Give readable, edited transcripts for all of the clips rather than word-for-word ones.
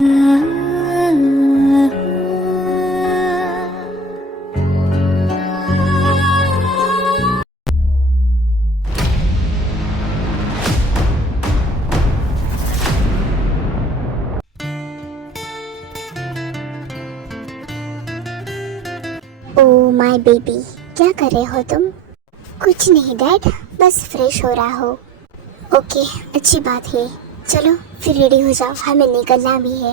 Oh my baby, क्या कर रहे हो तुम? कुछ नहीं डैड, बस फ्रेश हो रहा हो। ओके, अच्छी बात है। चलो फिर रेडी हो जाओ, हमें निकलना भी है।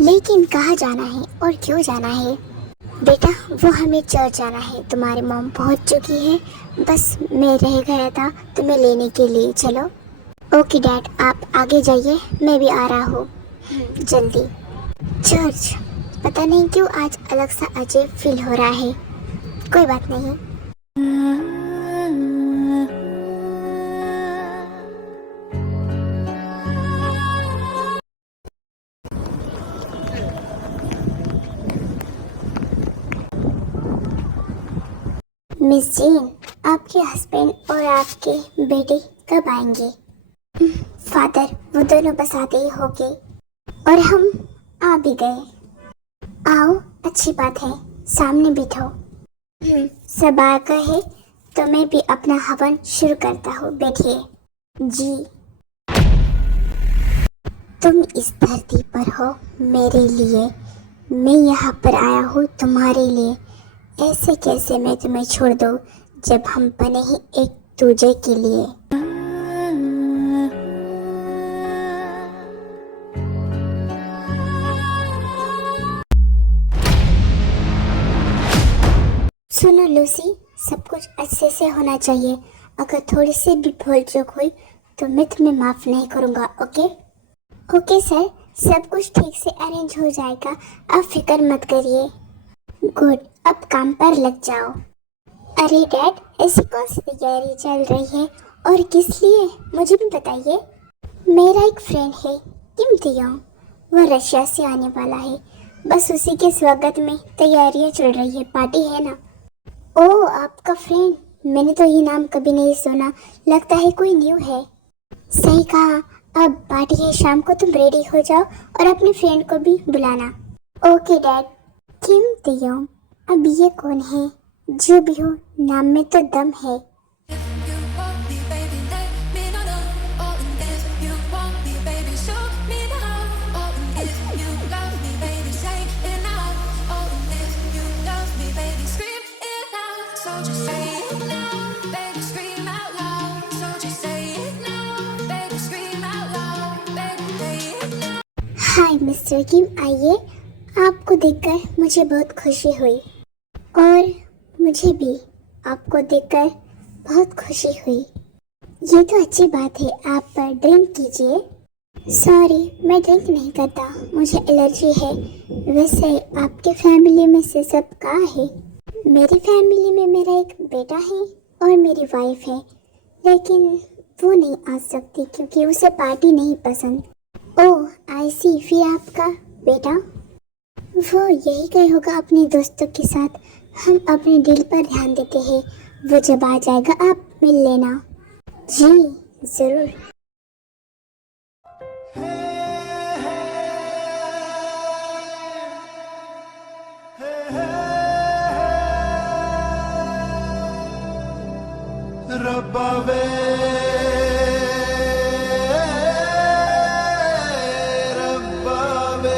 लेकिन कहाँ जाना है और क्यों जाना है? बेटा, वो हमें चर्च जाना है। तुम्हारी मॉम पहुँच चुकी है, बस मैं रह गया था तुम्हें लेने के लिए। चलो। ओके डैड, आप आगे जाइए, मैं भी आ रहा हूँ जल्दी। चर्च, पता नहीं क्यों आज अलग सा अजीब फील हो रहा है। कोई बात नहीं। मिस जीन, आपके हस्बैंड और आपके बेटे कब आएंगे? फादर, वो दोनों बस आते ही हो गए और हम आ भी गए। आओ, अच्छी बात है, सामने बैठो। सब आ गए है तो मैं भी अपना हवन शुरू करता हूँ। बैठिए। जी, तुम इस धरती पर हो मेरे लिए, मैं यहाँ पर आया हूँ तुम्हारे लिए। ऐसे कैसे मैं तुम्हें छोड़ दूँ जब हम बने ही एक दूजे के लिए। सुनो लूसी, सब कुछ अच्छे से होना चाहिए। अगर थोड़ी सी भी भूल चूक हुई तो मैं तुम्हें माफ नहीं करूँगा। ओके? ओके सर, सब कुछ ठीक से अरेंज हो जाएगा, आप फिक्र मत करिए। गुड, अब काम पर लग जाओ। अरे डैड, ऐसी कौन सी तैयारी चल रही है और किस लिए, मुझे भी बताइए। मेरा एक फ्रेंड है किम तियोंग, वो रशिया से आने वाला है। बस उसी के स्वागत में तैयारियां चल रही है, पार्टी है ना। ओह, आपका फ्रेंड, मैंने तो ये नाम कभी नहीं सुना, लगता है कोई न्यू है। सही कहा, अब पार्टी है शाम को, तुम रेडी हो जाओ और अपने फ्रेंड को भी बुलाना। Okay dad. किम तियोंग, अब ये कौन है? जो भी हो, नाम में तो दम है। हाय मिस्टर किम, आइए। आपको देखकर मुझे बहुत खुशी हुई और मुझे भी आपको देखकर बहुत खुशी हुई। ये तो अच्छी बात है, आप ड्रिंक कीजिए। सॉरी, मैं ड्रिंक नहीं करता, मुझे एलर्जी है। वैसे आपके फैमिली में से सब कहाँ है? मेरी फैमिली में मेरा एक बेटा है और मेरी वाइफ है, लेकिन वो नहीं आ सकती क्योंकि उसे पार्टी नहीं पसंद। ओह आई सी, फिर आपका बेटा? वो यही गए होगा अपने दोस्तों के साथ। हम अपने डील पर ध्यान देते हैं, वो जब आ जाएगा आप मिल लेना। जी जरूर। रब्बा वे रब्बा वे।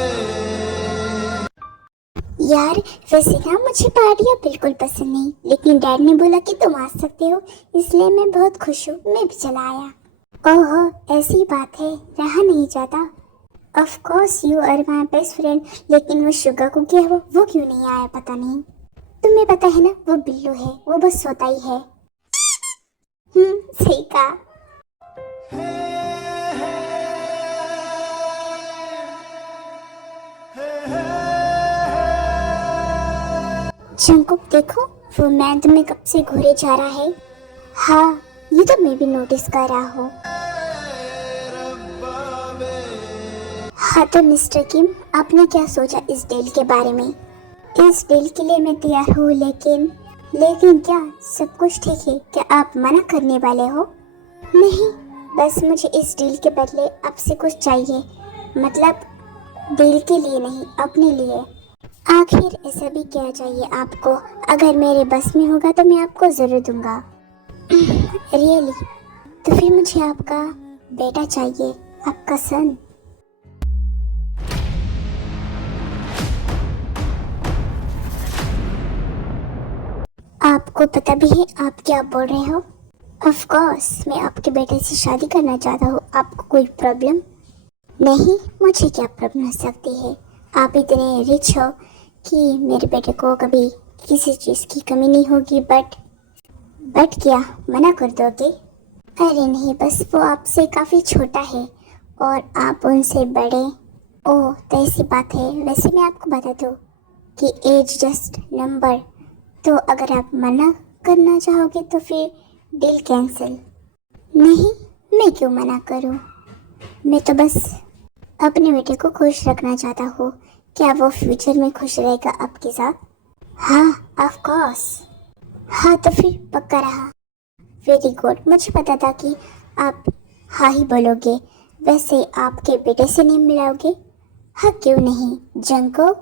यार वैसे ना मुझे पार्टियाँ बिल्कुल पसंद नहीं, लेकिन डैड ने बोला कि तुम आ सकते हो, इसलिए मैं बहुत खुश हूँ, मैं भी चला आया। ओहो, ऐसी बात है, रहा नहीं जाता। Of course you are my best friend, लेकिन वो शुगर कुकी है, वो क्यों नहीं आया पता नहीं। तुम्हें पता है ना, वो बिल्लू है, वो बस सोता ही है। सही कहा। जंकुक देखो, वो मैन तुम्हें कब से घूरे जा रहा है। हाँ, ये तो मैं भी नोटिस कर रहा हूँ। हाँ तो मिस्टर किम, आपने क्या सोचा इस डील के बारे में? इस डील के लिए मैं तैयार हूँ, लेकिन क्या सब कुछ ठीक है? क्या आप मना करने वाले हो? नहीं, बस मुझे इस डील के बदले आपसे कुछ चाहिए। मतलब दिल के लिए नहीं, अपने लिए। आखिर ऐसा भी क्या चाहिए आपको? अगर मेरे बस में होगा तो मैं आपको जरूर दूंगा। रियली? तो फिर मुझे आपका बेटा चाहिए, आपका सन। आपको पता भी है आप क्या बोल रहे हो? ऑफ कोर्स मैं आपके बेटे से शादी करना चाहता हूँ। आपको कोई प्रॉब्लम? नहीं, मुझे क्या प्रॉब्लम हो सकती है? आप इतने रिच हो कि मेरे बेटे को कभी किसी चीज़ की कमी नहीं होगी। बट क्या मना कर दोगे? अरे नहीं, बस वो आपसे काफ़ी छोटा है और आप उनसे बड़े। ओह, तो ऐसी बात है। वैसे मैं आपको बता दूँ कि एज जस्ट नंबर। तो अगर आप मना करना चाहोगे तो फिर डील कैंसिल। नहीं, मैं क्यों मना करूं? मैं तो बस अपने बेटे को खुश रखना चाहता हूँ। क्या वो फ्यूचर में खुश रहेगा आपके साथ? हाँ, ऑफ कोर्स। हाँ, तो फिर पक्का रहा। वेरी गुड, मुझे पता था कि आप हाँ ही बोलोगे। वैसे आपके बेटे से नहीं मिलाओगे? हाँ, क्यों नहीं। जंको?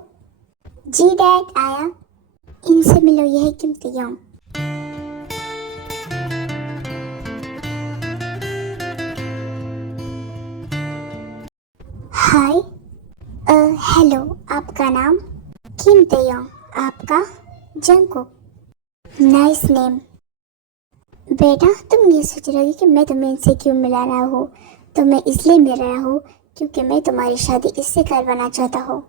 जी डैड, आया। इनसे मिलो, यह किम तियोंग। हाय। हेलो, आपका नाम? किम तेयोंग। आपका? जंको। Nice name. बेटा, तुम नहीं सोच रही कि मैं तुम्हें इनसे क्यों मिला रहा हूँ? तो मैं इसलिए मिल रहा हूँ क्योंकि मैं तुम्हारी शादी इससे करवाना चाहता हूँ।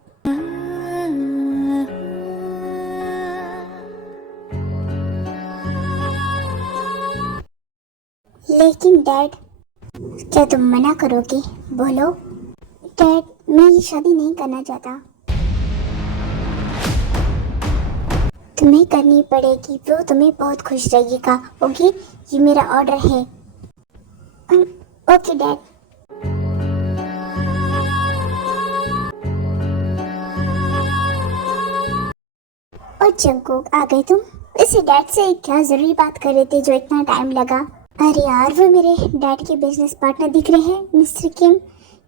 लेकिन डैड, क्या तुम मना करोगे? बोलो। डैड, मैं ये शादी नहीं करना चाहता। तुम्हें करनी पड़ेगी, वो तुम्हें बहुत खुश रहेगा। ओके, ये मेरा ऑर्डर है। Okay dad. और जंगकोक, आ गए तुम? इसे डैड से क्या जरूरी बात कर रहे थे जो इतना टाइम लगा? अरे यार, वो मेरे डैड के बिजनेस पार्टनर दिख रहे हैं, मिस्टर किम।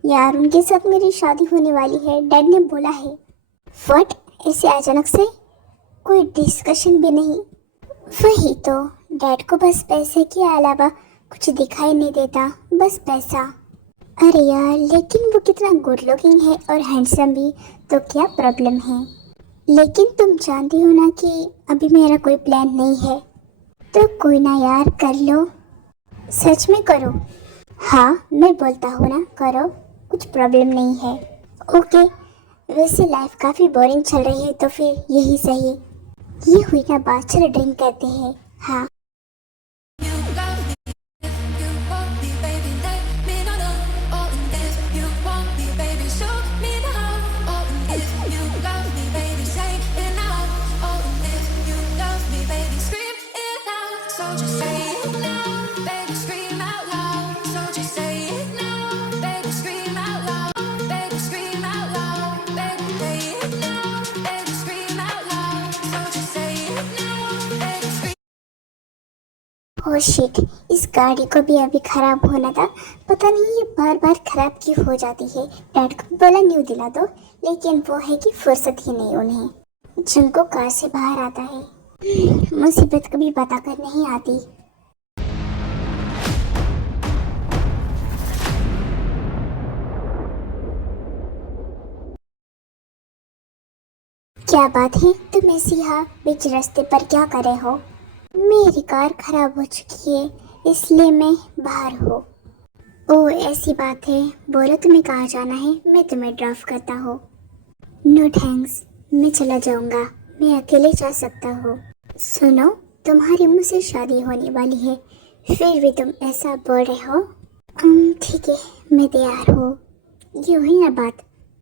यार, उनके साथ मेरी शादी होने वाली है, डैड ने बोला है। व्हाट? ऐसे अचानक से? कोई डिस्कशन भी नहीं? वही तो, डैड को बस पैसे के अलावा कुछ दिखाई नहीं देता, बस पैसा। अरे यार, लेकिन वो कितना गुड लुकिंग है और हैंडसम भी, तो क्या प्रॉब्लम है? लेकिन तुम जानती हो ना कि अभी मेरा कोई प्लान नहीं है। तो कोई ना यार, कर लो। सच में करो? हाँ, मैं बोलता हूँ ना, करो, कुछ प्रॉब्लम नहीं है। ओके। वैसे लाइफ काफ़ी बोरिंग चल रही है तो फिर यही सही। ये हुई ना बात, चलो ड्रिंक करते हैं। हाँ। ओह शिट, इस गाड़ी को भी अभी खराब होना था। पता नहीं ये बार बार खराब क्यों हो जाती है। डैड को बोला न्यू दिला दो, लेकिन वो है कि फुर्सत ही नहीं उन्हें। जिनको कार से बाहर आता है, मुसीबत कभी बता कर नहीं आती। क्या बात है, तुम ऐसे यहाँ बीच रास्ते पर क्या कर रहे हो? मेरी कार खराब हो चुकी है, इसलिए मैं बाहर हूँ। ओह, ऐसी बात है। बोलो तुम्हें कहाँ जाना है, मैं तुम्हें ड्रॉप करता हूँ। नो थैंक्स, मैं चला जाऊँगा, मैं अकेले जा सकता हूँ। सुनो, तुम्हारी मुझसे शादी होने वाली है, फिर भी तुम ऐसा बोल रहे हो? ठीक है, मैं तैयार हूँ। ये हुई ना बात।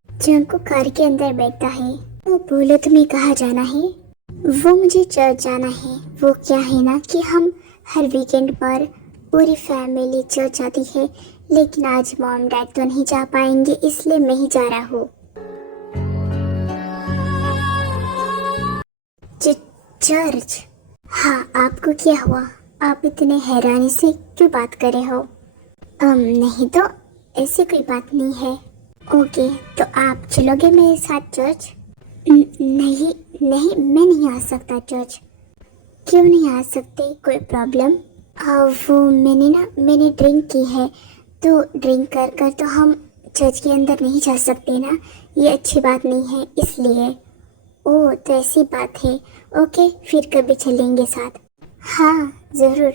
जंको कार के अंदर बैठता है। वो बोलो तुम्हें कहाँ जाना है? वो मुझे चर्च जाना है। वो क्या है ना कि हम हर वीकेंड पर पूरी फैमिली चर्च जाती है, लेकिन आज मॉम डैड तो नहीं जा पाएंगे, इसलिए मैं ही जा रहा हूँ। चर्च? हाँ, आपको क्या हुआ? आप इतने हैरानी से क्यों बात कर रहे हो? नहीं तो, ऐसी कोई बात नहीं है। ओके, तो आप चलोगे मेरे साथ चर्च? नहीं नहीं, मैं नहीं आ सकता चर्च। क्यों नहीं आ सकते, कोई प्रॉब्लम? वो मैंने ड्रिंक की है, तो ड्रिंक कर कर तो हम चर्च के अंदर नहीं जा सकते ना, ये अच्छी बात नहीं है इसलिए। ओह, तो ऐसी बात है। ओके, फिर कभी चलेंगे साथ। हाँ ज़रूर।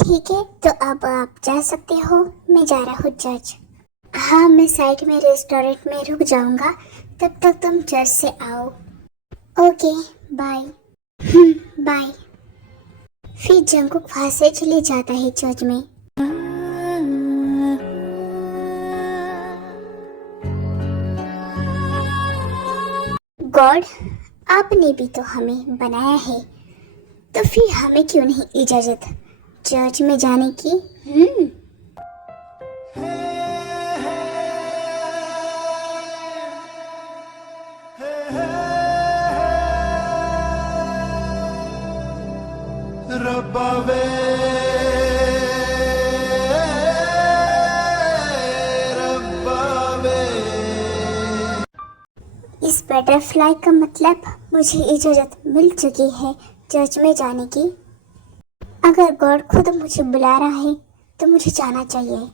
ठीक है, तो अब आप जा सकते हो, मैं जा रहा हूँ चर्च। हाँ, मैं साइड में रेस्टोरेंट में रुक जाऊंगा, तब तक तुम चर्च से आओ। Okay, bye. बाय। फिर जंकुक वहाँ से चले जाता है चर्च में। गॉड, आपने भी तो हमें बनाया है, तो फिर हमें क्यों नहीं इजाजत चर्च में जाने की? रब्बा वे, रब्बा वे। इस बटरफ्लाई का मतलब मुझे इजाजत मिल चुकी है चर्च में जाने की। अगर गॉड खुद मुझे बुला रहा है तो मुझे जाना चाहिए।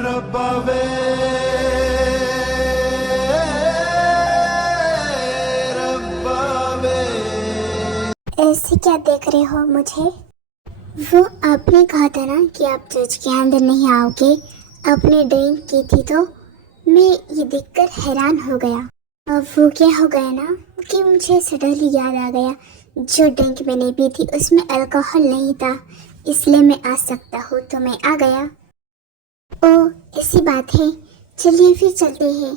रब्बा वे, रब्बा वे। ऐसे क्या देख रहे हो मुझे? वो आपने कहा था ना कि आप चर्च के अंदर नहीं आओगे, आपने ड्रिंक की थी, तो मैं ये देखकर हैरान हो गया। अब वो क्या हो गया ना कि मुझे सडनली याद आ गया, जो ड्रिंक मैंने पी थी उसमें अल्कोहल नहीं था, इसलिए मैं आ सकता हूँ, तो मैं आ गया। ओ, ऐसी बात है, चलिए फिर चलते हैं।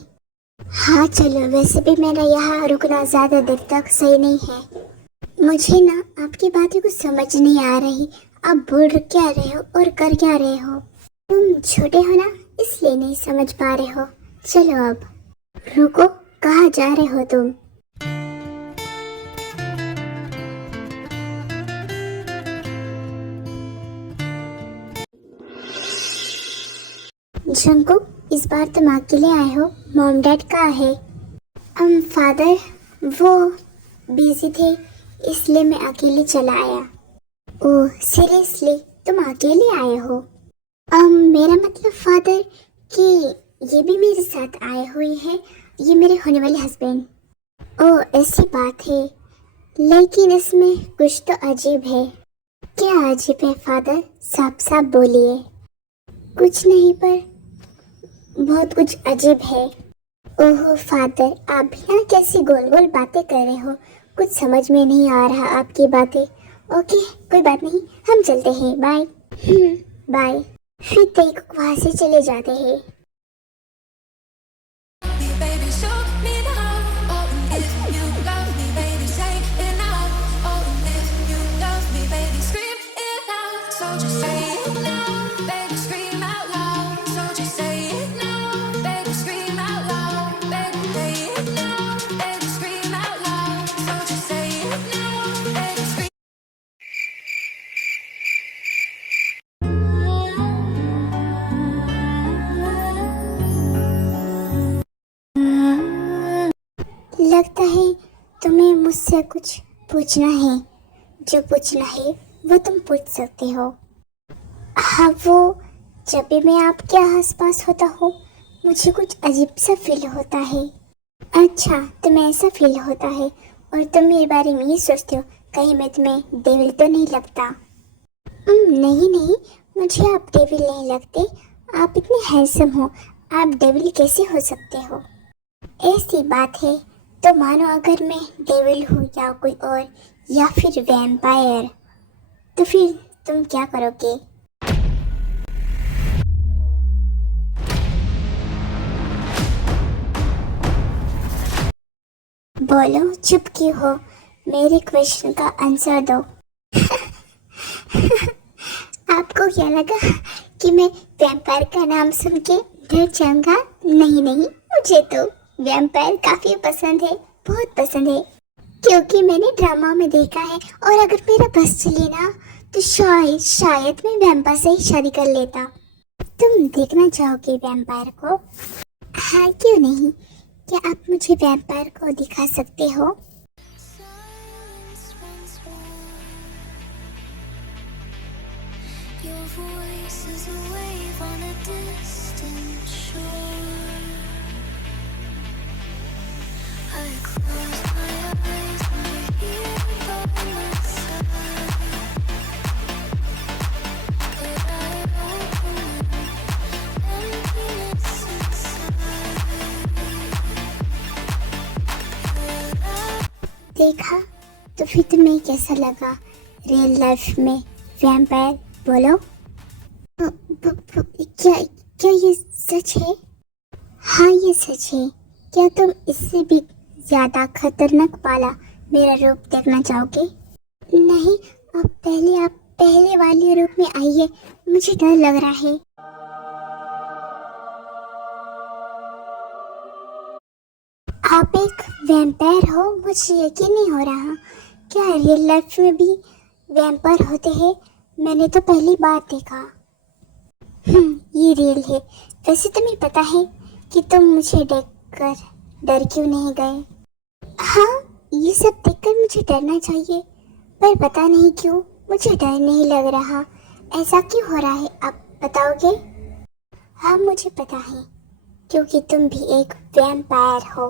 हाँ चलो, वैसे भी मेरा यहाँ रुकना ज़्यादा देर तक सही नहीं है। मुझे ना आपकी बातें कुछ समझ नहीं आ रही, आप बोल क्या रहे हो और कर क्या रहे हो? तुम छोटे हो ना, इसलिए नहीं समझ पा रहे हो। चलो अब। रुको, कहाँ जा रहे हो तुम? जंकुक, इस बार तुम अकेले आए हो, मॉम डैड कहाँ है? फादर वो बिजी थे, इसलिए मैं अकेले चला आया। ओह सीरियसली, तुम अकेले आए हो? मेरा मतलब फादर कि ये भी मेरे साथ आए हुए हैं, ये मेरे होने वाले हस्बैंड। ओह ऐसी बात है, लेकिन इसमें कुछ तो अजीब है। क्या अजीब है फादर, साफ साफ बोलिए। कुछ नहीं, पर बहुत कुछ अजीब है। ओहो फादर, आप भी ना कैसी गोल गोल बातें कर रहे हो, कुछ समझ में नहीं आ रहा आपकी बातें। ओके, कोई बात नहीं, हम चलते हैं, बाय। बाय। फिर तक वहाँ से चले जाते हैं। लगता है तुम्हें मुझसे कुछ पूछना है, जो पूछना है वो तुम पूछ सकते हो। हाँ, वो जब भी मैं आपके आसपास होता हूँ मुझे कुछ अजीब सा फील होता है। अच्छा, तुम्हें ऐसा फील होता है और तुम मेरे बारे में ये सोचते हो कहीं मैं तुम्हें डेविल तो नहीं लगता? नहीं नहीं, मुझे आप डेविल नहीं लगते, आप इतने हैंडसम हो, आप डेविल कैसे हो सकते हो? ऐसी बात है, तो मानो अगर मैं डेविल हूँ या कोई और, या फिर वैम्पायर, तो फिर तुम क्या करोगे? बोलो, चुप क्यों हो? मेरे क्वेश्चन का आंसर दो। क्या लगा कि मैं वैम्पायर का नाम सुन के डर जाऊंगा? नहीं नहीं, मुझे तो वैम्पायर काफी पसंद है, बहुत पसंद है, क्योंकि मैंने ड्रामा में देखा है। और अगर मेरा बस चले ना तो शायद मैं वैम्पायर से ही शादी कर लेता। तुम देखना चाहोगे वैम्पायर को? हाँ, क्यों नहीं। क्या आप मुझे वैम्पायर को दिखा सकते हो? Your voice is a wave on a distant shore. I close my eyes and you're here by my side. But I open an emptiness inside. देखा तो फिर तुम्हें कैसा लगा रियल लाइफ में वैम्पायर? बोलो। क्या क्या ये सच है? हाँ, ये सच है। क्या तुम इससे भी ज्यादा खतरनाक वाला मेरा रूप देखना चाहोगे? नहीं, आप पहले वाले रूप में आइए, मुझे डर लग रहा है। आप एक वैम्पायर हो? मुझे यकीन नहीं हो रहा। क्या रियल लाइफ में भी वैम्पायर होते हैं? मैंने तो पहली बार देखा। ये रियल है। वैसे तुम्हें पता है कि तुम मुझे देखकर डर क्यों नहीं गए? हाँ, ये सब देखकर मुझे डरना चाहिए, पर पता नहीं क्यों मुझे डर नहीं लग रहा। ऐसा क्यों हो रहा है, आप बताओगे? हाँ, मुझे पता है, क्योंकि तुम भी एक वैम्पायर हो।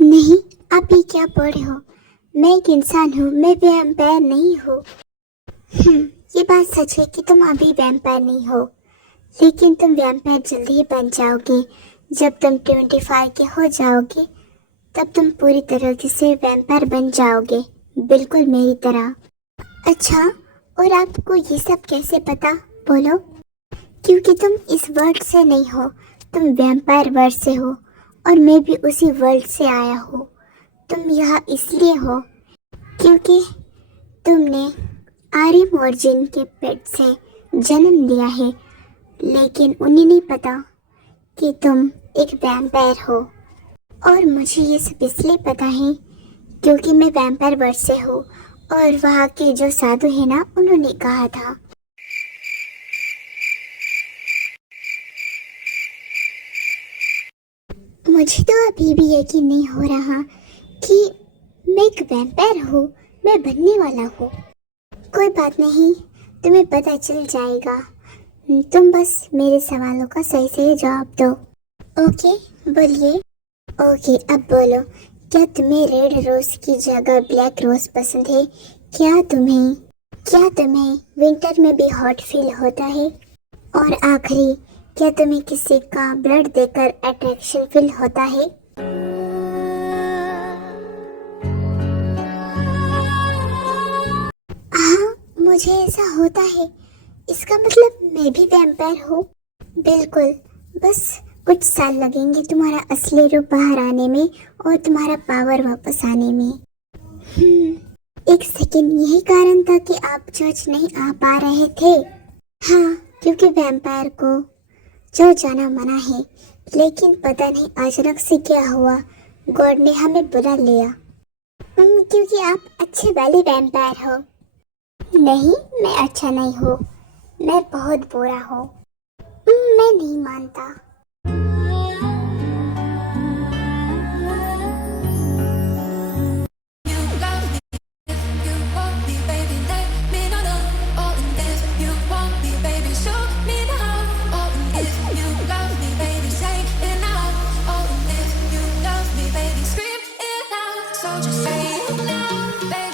नहीं, आप ये क्या बोल रहे हो? मैं एक इंसान हूँ, मैं वैम्पायर नहीं हूँ। ये बात सच है कि तुम अभी वैम्पायर नहीं हो, लेकिन तुम वैम्पायर जल्दी ही बन जाओगे। जब तुम 25 के हो जाओगे तब तुम पूरी तरह से वैम्पायर बन जाओगे, बिल्कुल मेरी तरह। अच्छा, और आपको ये सब कैसे पता? बोलो। क्योंकि तुम इस वर्ल्ड से नहीं हो, तुम वैम्पायर वर्ल्ड से हो, और मैं भी उसी वर्ल्ड से आया हूँ। तुम यहाँ इसलिए हो क्योंकि तुमने आर्यम और जिन के पेट से जन्म लिया है, लेकिन उन्हें नहीं पता कि तुम एक वैम्पायर हो। और मुझे ये सब इसलिए पता है क्योंकि मैं वैम्पायर वर्ल्ड से हूँ, और वहाँ के जो साधु है ना, उन्होंने कहा था। मुझे तो अभी भी यकीन नहीं हो रहा कि मैं एक वैम्पायर हूँ, मैं बनने वाला हूँ। कोई बात नहीं, तुम्हें पता चल जाएगा। तुम बस मेरे सवालों का सही सही जवाब दो। ओके, बोलिए। ओके, अब बोलो, क्या तुम्हें रेड रोज की जगह ब्लैक रोज पसंद है? क्या तुम्हें विंटर में भी हॉट फील होता है? और आखिरी, क्या तुम्हें किसी का ब्लड देखकर अट्रैक्शन फील होता है? हाँ, मुझे ऐसा होता है। इसका मतलब मैं भी वैम्पायर हूँ? बिल्कुल, बस कुछ साल लगेंगे तुम्हारा असली रूप बाहर आने में और तुम्हारा पावर वापस आने में। एक सेकेंड, यही कारण था कि आप चर्च नहीं आ पा रहे थे? हाँ, क्योंकि वैम्पायर को चर्च जाना मना है, लेकिन पता नहीं अचानक से क्या हुआ, गॉड ने हमें बुला लिया। क्योंकि आप अच्छे वाले वैम्पायर हो। नहीं, मैं अच्छा नहीं हूँ, मैं बहुत बुरा हूँ। मैं नहीं मानता। So just say it now, baby.